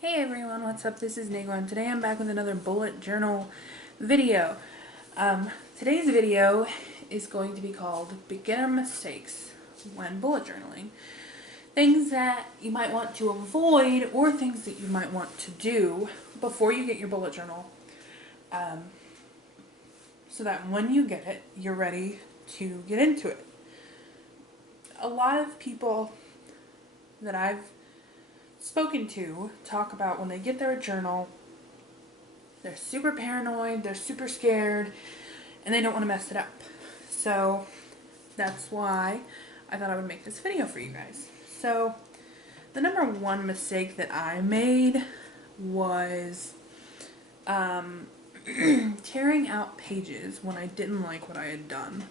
Hey everyone, what's up? This is Nego and today I'm back with another bullet journal video. Today's video is going to be called Beginner Mistakes when Bullet Journaling. Things that you might want to avoid or things that you might want to do before you get your bullet journal so that when you get it, you're ready to get into it. A lot of people that I've spoken to talk about when they get their journal, they're super paranoid, they're super scared, and they don't want to mess it up. So that's why I thought I would make this video for you guys. So the number one mistake that I made was tearing out pages when I didn't like what I had done.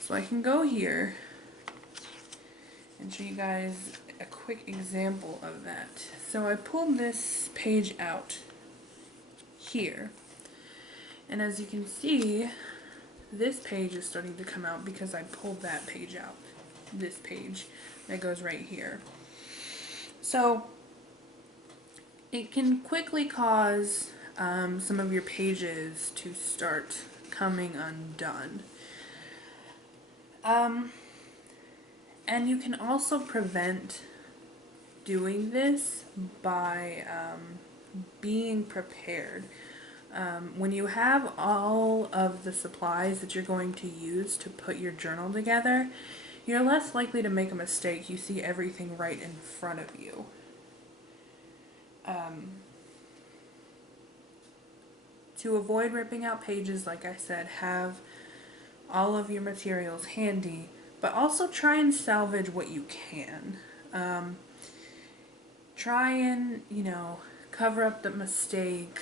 So I can go here and show you guys a quick example of that. So I pulled this page out here, and as you can see, this page is starting to come out because I pulled that page out. This page that goes right here. So it can quickly cause some of your pages to start coming undone. And you can also prevent doing this by being prepared. When you have all of the supplies that you're going to use to put your journal together, you're less likely to make a mistake. You see everything right in front of you. To avoid ripping out pages, like I said, have all of your materials handy, but also try and salvage what you can. Try and, cover up the mistake.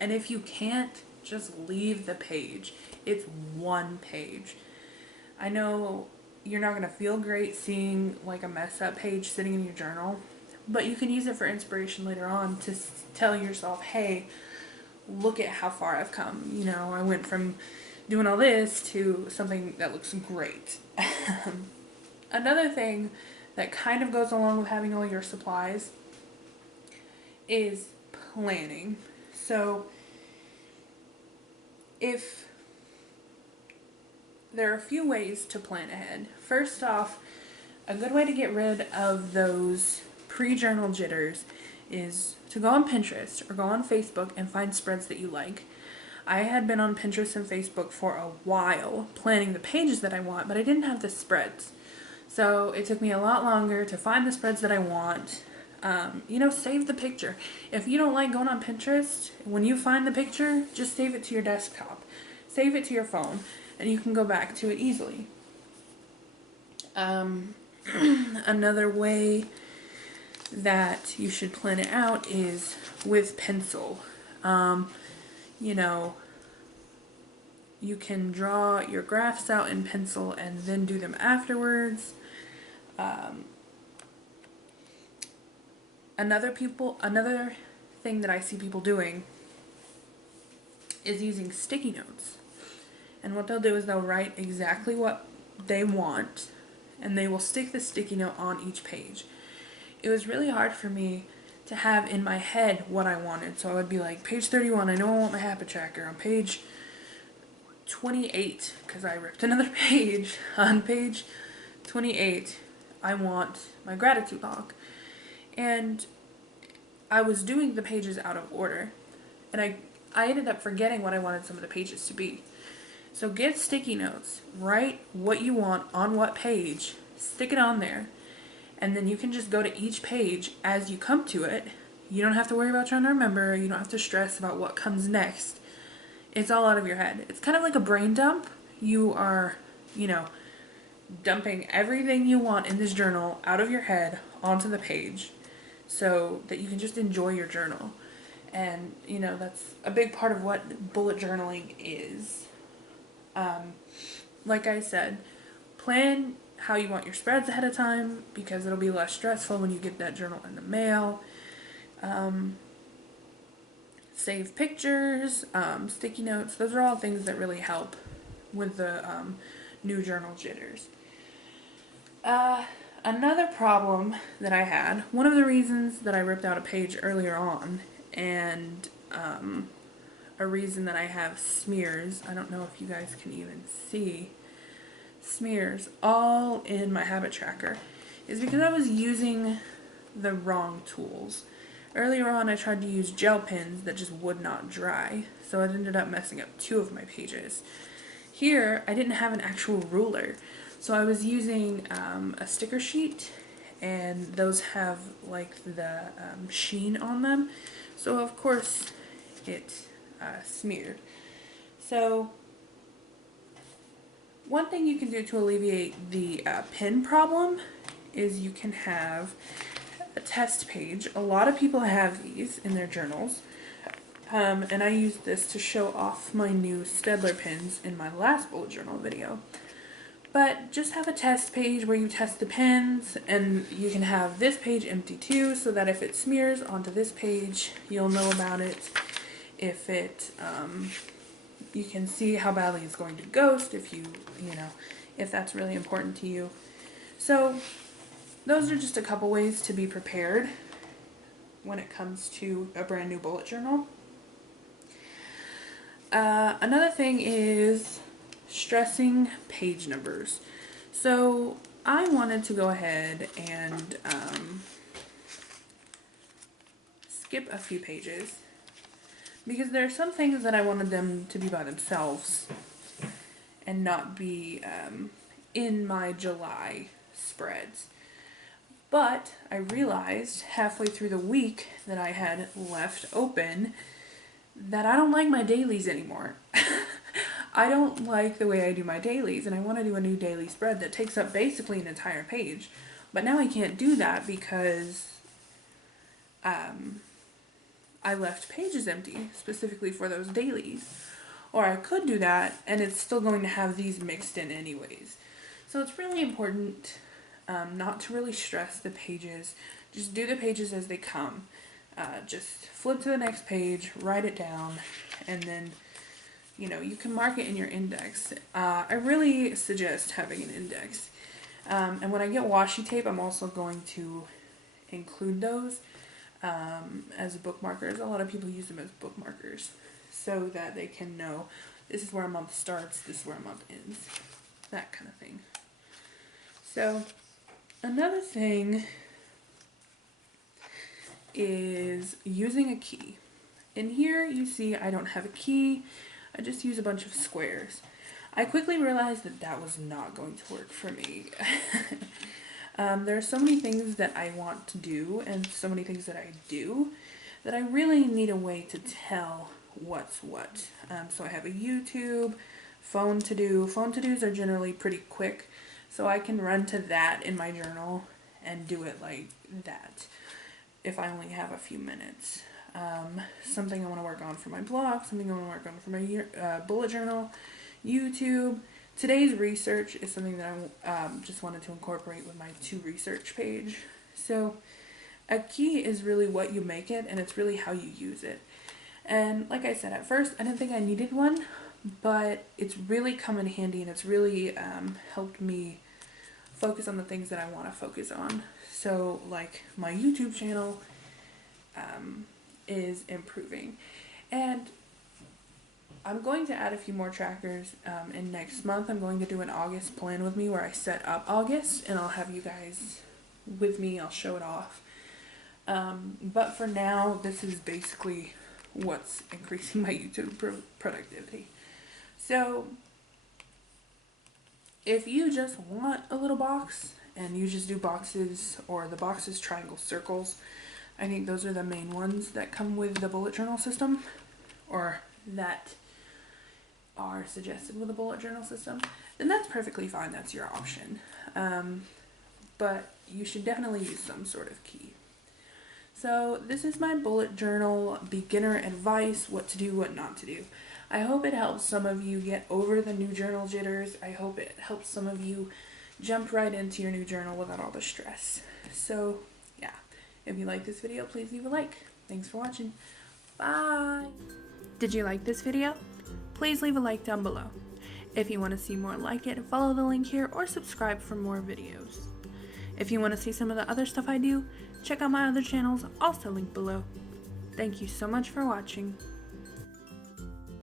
And if you can't, just leave the page. It's one page. I know you're not going to feel great seeing like a mess up page sitting in your journal, but you can use it for inspiration later on to tell yourself, hey, look at how far I've come. I went from doing all this to something that looks great. Another thing that kind of goes along with having all your supplies is planning. So if there are a few ways to plan ahead. First off, a good way to get rid of those pre-journal jitters is to go on Pinterest or go on Facebook and find spreads that you like. I had been on Pinterest and Facebook for a while planning the pages that I want, but I didn't have the spreads. So it took me a lot longer to find the spreads that I want. Save the picture. If you don't like going on Pinterest, when you find the picture, just save it to your desktop. Save it to your phone, and you can go back to it easily. Another way that you should plan it out is with pencil. You can draw your graphs out in pencil and then do them afterwards. Another thing that I see people doing is using sticky notes. And what they'll do is they'll write exactly what they want, and they will stick the sticky note on each page. It was really hard for me to have in my head what I wanted. So I would be like, page 31, I know I want my habit tracker. On page 28, because I ripped another page, on page 28, I want my gratitude log. And I was doing the pages out of order. And I ended up forgetting what I wanted some of the pages to be. So get sticky notes, write what you want on what page, stick it on there, and then you can just go to each page as you come to it. You don't have to worry about trying to remember, you don't have to stress about what comes next. It's all out of your head. It's kind of like a brain dump. You are, dumping everything you want in this journal out of your head onto the page so that you can just enjoy your journal. And, that's a big part of what bullet journaling is. Like I said, plan how you want your spreads ahead of time because it'll be less stressful when you get that journal in the mail. Save pictures, sticky notes. Those are all things that really help with the new journal jitters. Another problem that I had, one of the reasons that I ripped out a page earlier on, and a reason that I have smears, I don't know if you guys can even see, smears all in my habit tracker, is because I was using the wrong tools. Earlier on I tried to use gel pens that just would not dry, so it ended up messing up 2 of my pages. Here I didn't have an actual ruler, so I was using a sticker sheet, and those have like the sheen on them, so of course it smeared. So one thing you can do to alleviate the pen problem is you can have a test page. A lot of people have these in their journals, and I used this to show off my new Stedler pens in my last bullet journal video. But just have a test page where you test the pens, and you can have this page empty too, so that if it smears onto this page, you'll know about it. If it, you can see how badly it's going to ghost, if you know, if that's really important to you. So those are just a couple ways to be prepared when it comes to a brand new bullet journal. Another thing is stressing page numbers. So I wanted to go ahead and skip a few pages because there are some things that I wanted them to be by themselves and not be in my July spreads. But I realized halfway through the week that I had left open that I don't like my dailies anymore. I don't like the way I do my dailies, and I want to do a new daily spread that takes up basically an entire page. But now I can't do that because I left pages empty specifically for those dailies. Or I could do that, and it's still going to have these mixed in anyways. So it's really important not to really stress the pages. Just do the pages as they come. Just flip to the next page, write it down, and then, you know, you can mark it in your index. I really suggest having an index. And when I get washi tape, I'm also going to include those as bookmarkers. A lot of people use them as bookmarkers so that they can know this is where a month starts, this is where a month ends, that kind of thing. So another thing is using a key. In here you see I don't have a key, I just use a bunch of squares. I quickly realized that that was not going to work for me. There are so many things that I want to do and so many things that I do that I really need a way to tell what's what. So I have a YouTube, phone to do. Phone to do's are generally pretty quick, so I can run to that in my journal and do it like that if I only have a few minutes. Something I want to work on for my blog, something I want to work on for my bullet journal, YouTube. Today's research is something that I just wanted to incorporate with my to research page. So a key is really what you make it, and it's really how you use it. And like I said, at first I didn't think I needed one, but it's really come in handy, and it's really helped me focus on the things that I want to focus on. So like my YouTube channel is improving, and I'm going to add a few more trackers in next month. I'm going to do an August plan with me where I set up August, and I'll have you guys with me. I'll show it off. But for now, this is basically what's increasing my YouTube productivity. So if you just want a little box and you just do boxes, or the boxes, triangles, circles, I think those are the main ones that come with the bullet journal system, or that are suggested with a bullet journal system, then that's perfectly fine. That's your option. But you should definitely use some sort of key. So this is my bullet journal beginner advice, what to do, what not to do. I hope it helps some of you get over the new journal jitters. I hope it helps some of you jump right into your new journal without all the stress. So yeah, if you like this video, please leave a like. Thanks for watching. Bye. Did you like this video? Please leave a like down below. If you want to see more like it, follow the link here or subscribe for more videos. If you want to see some of the other stuff I do, check out my other channels, also linked below. Thank you so much for watching.